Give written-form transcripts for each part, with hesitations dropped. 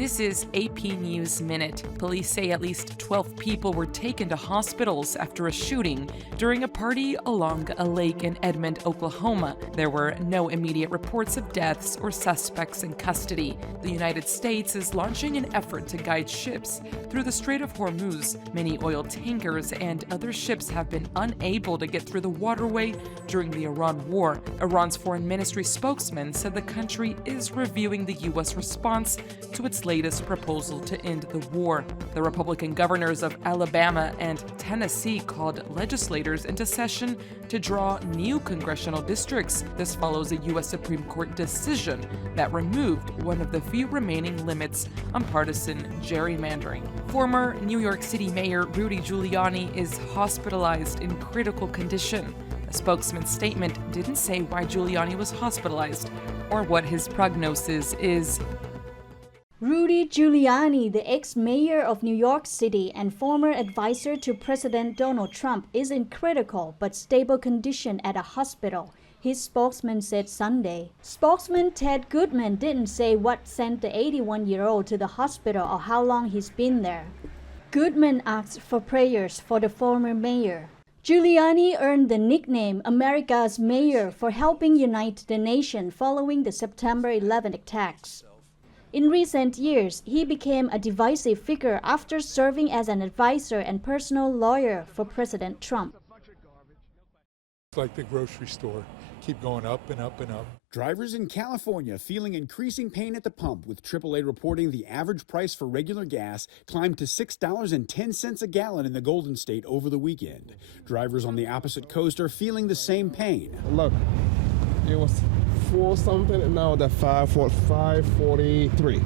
This is AP News Minute. Police say at least 12 people were taken to hospitals after a shooting during a party along a lake in Edmond, Oklahoma. There were no immediate reports of deaths or suspects in custody. The United States is launching an effort to guide ships through the Strait of Hormuz. Many oil tankers and other ships have been unable to get through the waterway during the Iran war. Iran's foreign ministry spokesman said the country is reviewing the U.S. response to its latest proposal to end the war. The Republican governors of Alabama and Tennessee called legislators into session to draw new congressional districts. This follows a U.S. Supreme Court decision that removed one of the few remaining limits on partisan gerrymandering. Former New York City Mayor Rudy Giuliani is hospitalized in critical condition. A spokesman's statement didn't say why Giuliani was hospitalized or what his prognosis is. Rudy Giuliani, the ex-mayor of New York City and former advisor to President Donald Trump, is in critical but stable condition at a hospital, his spokesman said Sunday. Spokesman Ted Goodman didn't say what sent the 81-year-old to the hospital or how long he's been there. Goodman asked for prayers for the former mayor. Giuliani earned the nickname America's Mayor for helping unite the nation following the September 11 attacks. In recent years, he became a divisive figure after serving as an advisor and personal lawyer for President Trump. It's like the grocery store, keep going up and up and up. Drivers in California feeling increasing pain at the pump, with AAA reporting the average price for regular gas climbed to $6.10 a gallon in the Golden State over the weekend. Drivers on the opposite coast are feeling the same pain. Look, it was 4 something and now they're 5.43.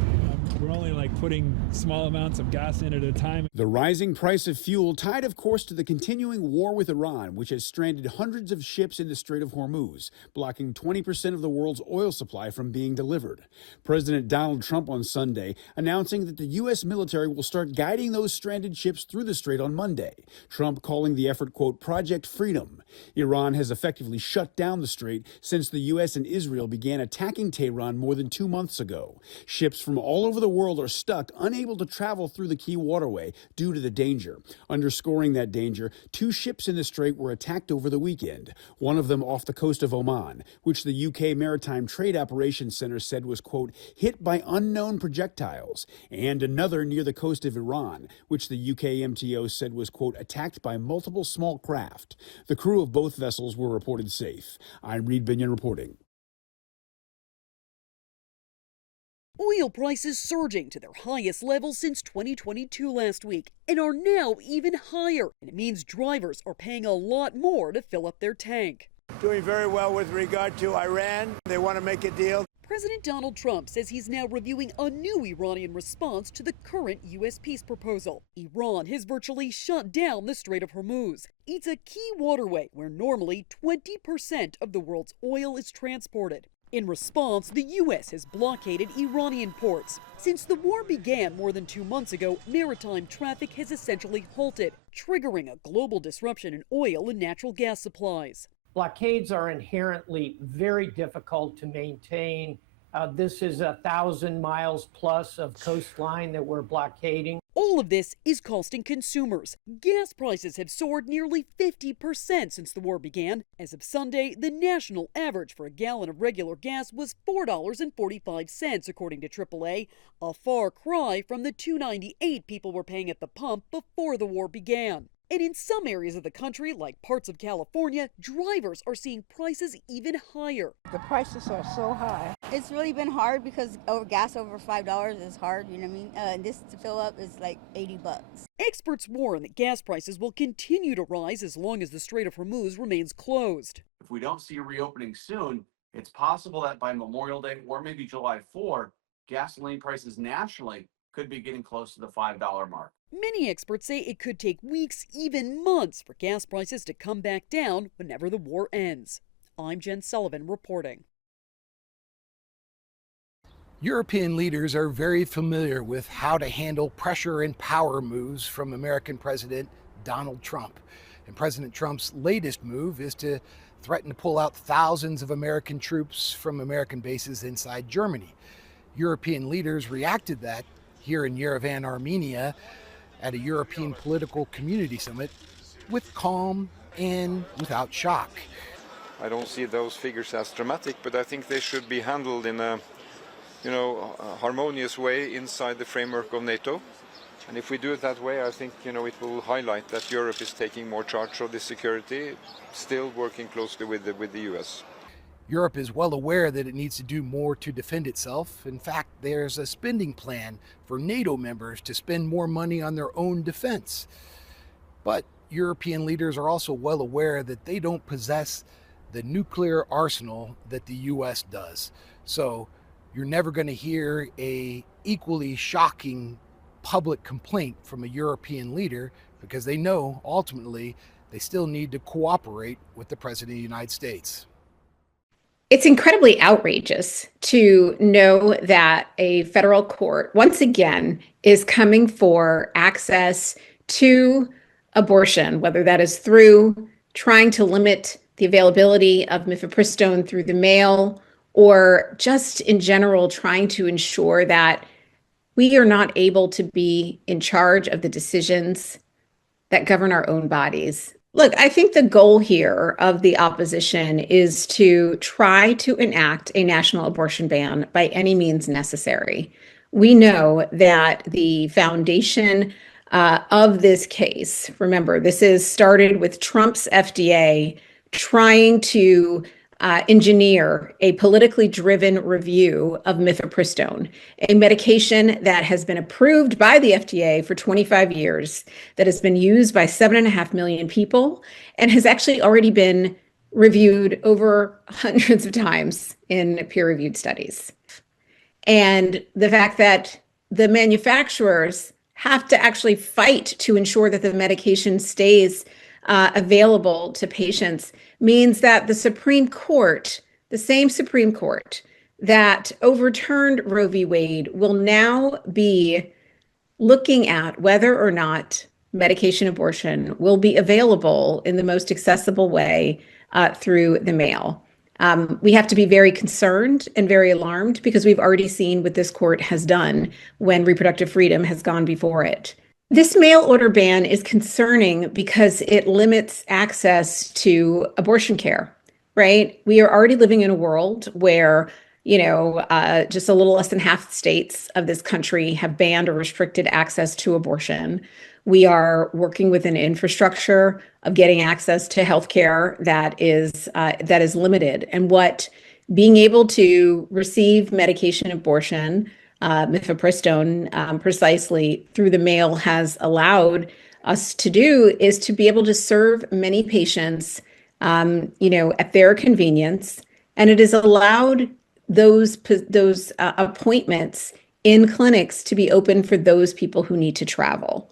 We're only putting small amounts of gas in at a time. The rising price of fuel tied, of course, to the continuing war with Iran, which has stranded hundreds of ships in the Strait of Hormuz, blocking 20% of the world's oil supply from being delivered. President Donald Trump on Sunday announcing that the U.S. military will start guiding those stranded ships through the strait on Monday. Trump calling the effort, quote, Project Freedom. Iran has effectively shut down the strait since the U.S. and Israel began attacking Tehran more than 2 months ago. Ships from all over the world are stuck, unable to travel through the key waterway due to the danger. Underscoring that danger, 2 ships in the strait were attacked over the weekend, one of them off the coast of Oman, which the UK Maritime Trade Operations Center said was, quote, hit by unknown projectiles, and another near the coast of Iran, which the UK MTO said was, quote, attacked by multiple small craft. The crew of both vessels were reported safe. I'm Reed Binion reporting. Oil prices surging to their highest levels since 2022 last week and are now even higher. And it means drivers are paying a lot more to fill up their tank. Doing very well with regard to Iran. They want to make a deal. President Donald Trump says he's now reviewing a new Iranian response to the current U.S. peace proposal. Iran has virtually shut down the Strait of Hormuz. It's a key waterway where normally 20% of the world's oil is transported. In response, the U.S. has blockaded Iranian ports. Since the war began more than 2 months ago, maritime traffic has essentially halted, triggering a global disruption in oil and natural gas supplies. Blockades are inherently very difficult to maintain. This is 1,000 miles plus of coastline that we're blockading. All of this is costing consumers. Gas prices have soared nearly 50% since the war began. As of Sunday, the national average for a gallon of regular gas was $4.45, according to AAA, a far cry from the $2.98 people were paying at the pump before the war began. And in some areas of the country, like parts of California, drivers are seeing prices even higher. The prices are so high. It's really been hard because gas over $5 is hard, you know what I mean? This to fill up is like $80. Experts warn that gas prices will continue to rise as long as the Strait of Hormuz remains closed. If we don't see a reopening soon, it's possible that by Memorial Day or maybe July 4, gasoline prices nationally could be getting close to the $5 mark. Many experts say it could take weeks, even months, for gas prices to come back down whenever the war ends. I'm Jen Sullivan reporting. European leaders are very familiar with how to handle pressure and power moves from American President Donald Trump. And President Trump's latest move is to threaten to pull out thousands of American troops from American bases inside Germany. European leaders reacted to that here in Yerevan, Armenia, at a European Political Community Summit with calm and without shock. I don't see those figures as dramatic, but I think they should be handled in a harmonious way inside the framework of NATO. And if we do it that way, I think it will highlight that Europe is taking more charge of this security, still working closely with the US. Europe is well aware that it needs to do more to defend itself. In fact, there's a spending plan for NATO members to spend more money on their own defense. But European leaders are also well aware that they don't possess the nuclear arsenal that the US does. So you're never going to hear a equally shocking public complaint from a European leader, because they know ultimately they still need to cooperate with the President of the United States. It's incredibly outrageous to know that a federal court, once again, is coming for access to abortion, whether that is through trying to limit the availability of mifepristone through the mail, or just in general trying to ensure that we are not able to be in charge of the decisions that govern our own bodies. Look, I think the goal here of the opposition is to try to enact a national abortion ban by any means necessary. We know that the foundation of this case, remember, this is started with Trump's FDA trying to engineer a politically driven review of mifepristone, a medication that has been approved by the FDA for 25 years, that has been used by 7.5 million people, and has actually already been reviewed over hundreds of times in peer-reviewed studies. And the fact that the manufacturers have to actually fight to ensure that the medication stays available to patients means that the Supreme Court, the same Supreme Court that overturned Roe v. Wade, will now be looking at whether or not medication abortion will be available in the most accessible way through the mail. We have to be very concerned and very alarmed, because we've already seen what this court has done when reproductive freedom has gone before it. This mail order ban is concerning because it limits access to abortion care, right? We are already living in a world where, just a little less than half the states of this country have banned or restricted access to abortion. We are working with an infrastructure of getting access to healthcare that is limited. And what being able to receive medication abortion, mifepristone, precisely through the mail, has allowed us to do is to be able to serve many patients, at their convenience. And it has allowed those appointments in clinics to be open for those people who need to travel.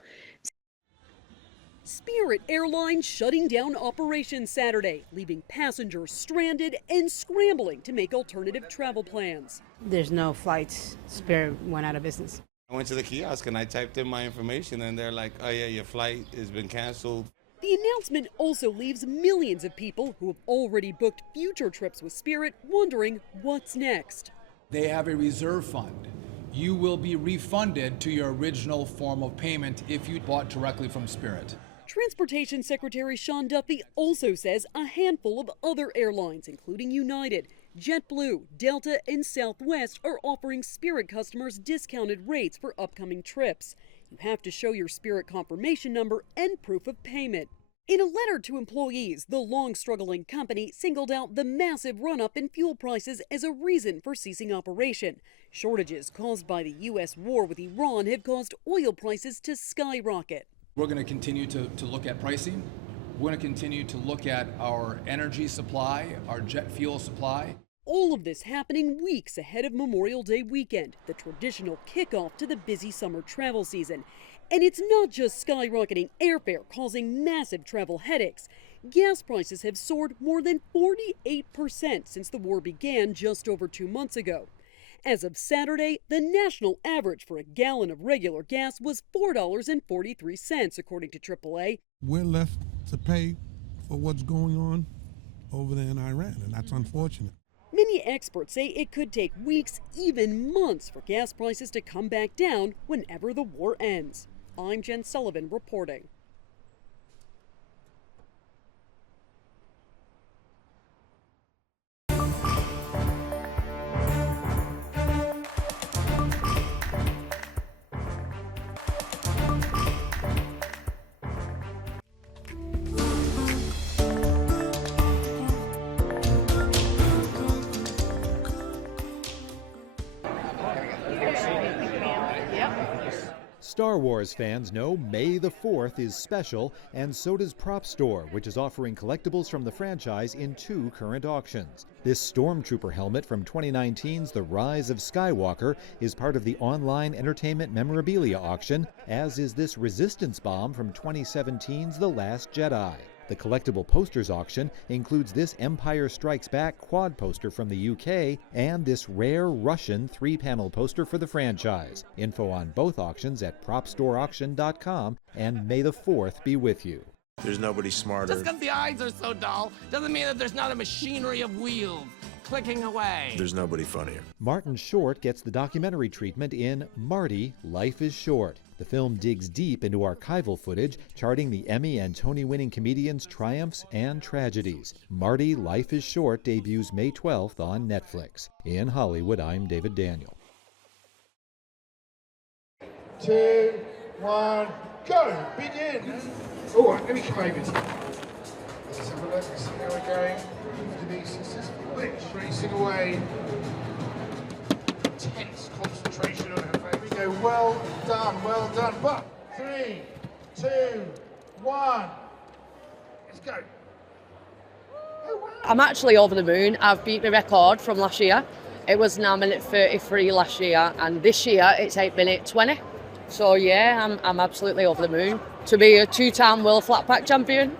Spirit Airlines shutting down operations Saturday, leaving passengers stranded and scrambling to make alternative travel plans. There's no flights. Spirit went out of business. I went to the kiosk and I typed in my information and they're like, oh yeah, your flight has been canceled. The announcement also leaves millions of people who have already booked future trips with Spirit wondering what's next. They have a reserve fund. You will be refunded to your original form of payment if you bought directly from Spirit. Transportation Secretary Sean Duffy also says a handful of other airlines, including United, JetBlue, Delta, and Southwest, are offering Spirit customers discounted rates for upcoming trips. You have to show your Spirit confirmation number and proof of payment. In a letter to employees, the long-struggling company singled out the massive run-up in fuel prices as a reason for ceasing operation. Shortages caused by the U.S. war with Iran have caused oil prices to skyrocket. We're going to continue to look at pricing. We're going to continue to look at our energy supply, our jet fuel supply. All of this happening weeks ahead of Memorial Day weekend, the traditional kickoff to the busy summer travel season. And it's not just skyrocketing airfare causing massive travel headaches. Gas prices have soared more than 48% since the war began just over 2 months ago. As of Saturday, the national average for a gallon of regular gas was $4.43, according to AAA. We're left to pay for what's going on over there in Iran, and that's unfortunate. Many experts say it could take weeks, even months, for gas prices to come back down whenever the war ends. I'm Jen Sullivan reporting. Star Wars fans know May the 4th is special, and so does Prop Store, which is offering collectibles from the franchise in 2 current auctions. This Stormtrooper helmet from 2019's The Rise of Skywalker is part of the online entertainment memorabilia auction, as is this Resistance bomb from 2017's The Last Jedi. The collectible posters auction includes this Empire Strikes Back quad poster from the UK and this rare Russian 3-panel poster for the franchise. Info on both auctions at propstoreauction.com, and may the 4th be with you. There's nobody smarter. Just because the eyes are so dull doesn't mean that there's not a machinery of wheels clicking away. There's nobody funnier. Martin Short gets the documentary treatment in Marty, Life is Short. The film digs deep into archival footage, charting the Emmy and Tony-winning comedian's triumphs and tragedies. Marty, Life is Short debuts May 12th on Netflix. In Hollywood, I'm David Daniel. 2, 1, go! Begin! All right, let me come over to you. Let's have a look, let's see how we're going. To be successful, racing away. Intense concentration on her face. We go, well done. But 3, 2, 1, let's go. I'm actually over the moon. I've beat the record from last year. It was 9 minute 33 last year, and this year it's 8 minute 20. So yeah, I'm absolutely over the moon to be a 2-time world flat pack champion.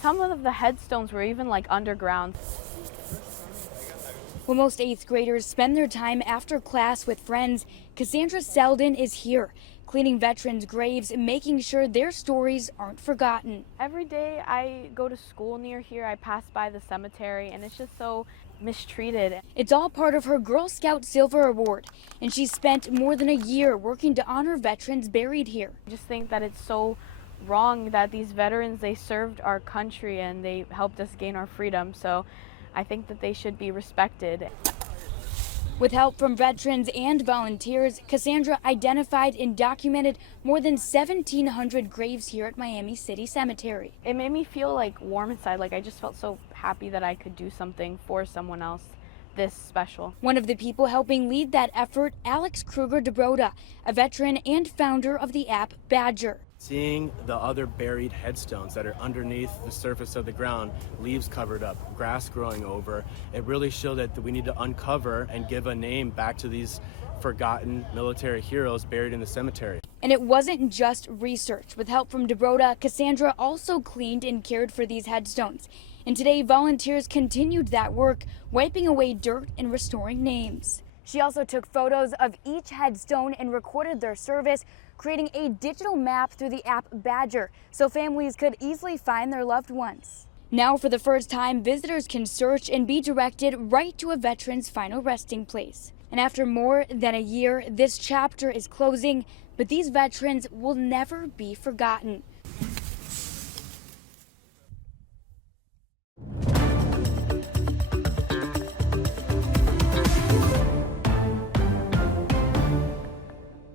Some of the headstones were even like underground. Well, most 8th graders spend their time after class with friends. Cassandra Selden is here, cleaning veterans' graves and making sure their stories aren't forgotten. Every day I go to school near here, I pass by the cemetery, and it's just so mistreated. It's all part of her Girl Scout Silver Award, and she's spent more than a year working to honor veterans buried here. I just think that it's so wrong that these veterans, they served our country and they helped us gain our freedom, so I think that they should be respected. With help from veterans and volunteers, Cassandra identified and documented more than 1,700 graves here at Miami City Cemetery. It made me feel like warm inside, like I just felt so happy that I could do something for someone else this special. One of the people helping lead that effort, Alex Kruger DeBroda, a veteran and founder of the app Badger. Seeing the other buried headstones that are underneath the surface of the ground, leaves covered up, grass growing over, it really showed that we need to uncover and give a name back to these forgotten military heroes buried in the cemetery. And it wasn't just research. With help from DeBroda, Cassandra also cleaned and cared for these headstones. And today, volunteers continued that work, wiping away dirt and restoring names. She also took photos of each headstone and recorded their service, creating a digital map through the app Badger so families could easily find their loved ones. Now, for the first time, visitors can search and be directed right to a veteran's final resting place. And after more than a year, this chapter is closing, but these veterans will never be forgotten.